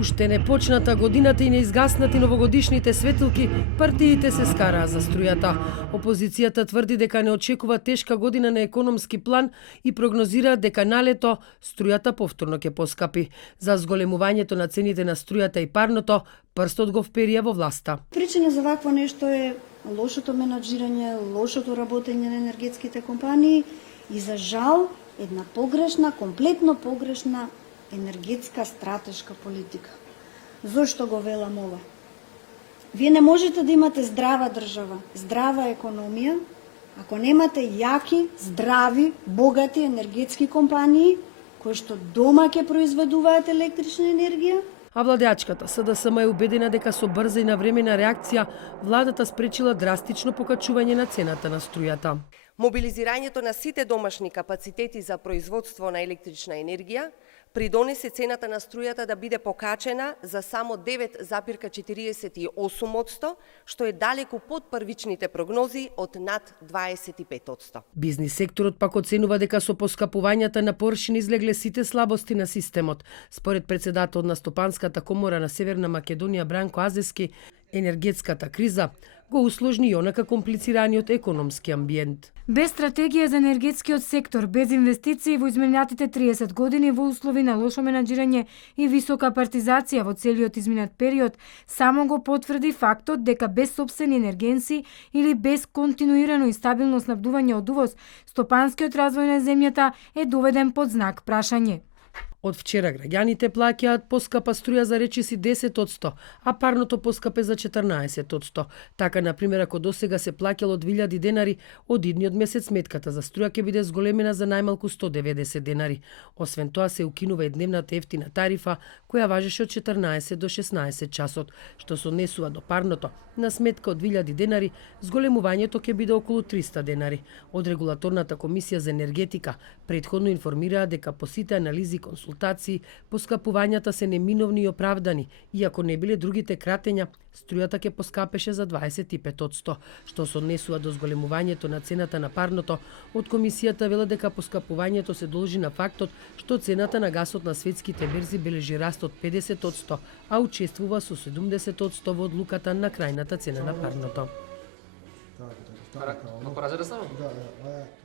Уште не почната годината и не изгаснати новогодишните светилки, партиите се скараа за струјата. Опозицијата тврди дека не очекува тешка година на економски план и прогнозира дека на лето струјата повторно ќе поскапи. За зголемувањето на цените на струјата и парното, прстот го вперија во власта. Причина за вакво нешто е лошото менаџирање, лошото работење на енергетските компании и за жал една погрешна, комплетно погрешна енергетска стратешка политика. Зошто го велам ова? Вие не можете да имате здрава држава, здрава економија, ако немате јаки, здрави, богати енергетски компании кои што дома ќе произведуваат електрична енергија. А владеачката СДСМ е убедена дека со брза и навремена реакција владата спречила драстично покачување на цената на струјата. Мобилизирањето на сите домашни капацитети за производство на електрична енергија придонесе цената на струјата да биде покачена за само 9,48%, што е далеку под првичните прогнози од над 25%. Бизнис секторот пак оценува дека со поскапувањата на површина излегле сите слабости на системот. Според председател на Стопанската комора на Северна Македонија Бранко Азески, енергетската криза го усложни и онака комплицираниот економски амбиент. Без стратегија за енергетскиот сектор, без инвестиции во изминатите 30 години во услови на лошо менаџирање и висока партизација во целиот изминат период, само го потврди фактот дека без сопствени енергенси или без континуирано и стабилно снабдување од увоз, стопанскиот развој на земјата е доведен под знак прашање. Од вчера граѓаните плаќаат поскапа струја за речиси 10%, а парното поскапе за 14%. Така, например, ако досега се плаќало 2000 денари, од идниот месец сметката за струја ќе биде зголемена за најмалку 190 денари. Освен тоа се укинува и дневната ефтина тарифа, која важеше од 14 до 16 часот, што се однесува до парното. На сметка од 2000 денари, зголемувањето ќе биде околу 300 денари. Од Регулаторната комисија за енергетика претходно информираа дека по сите анализи и консултации поскапувањата се неминовни и оправдани, иако не биле другите кратења, струјата ќе поскапеше за 25%, што се однесува до зголемувањето на цената на парното. Од комисијата велат дека поскапувањето се должи на фактот што цената на гасот на светските берзи бележи раст од 50%, а учествува со 70% во одлуката на крајната цена на парното. Tako, tako.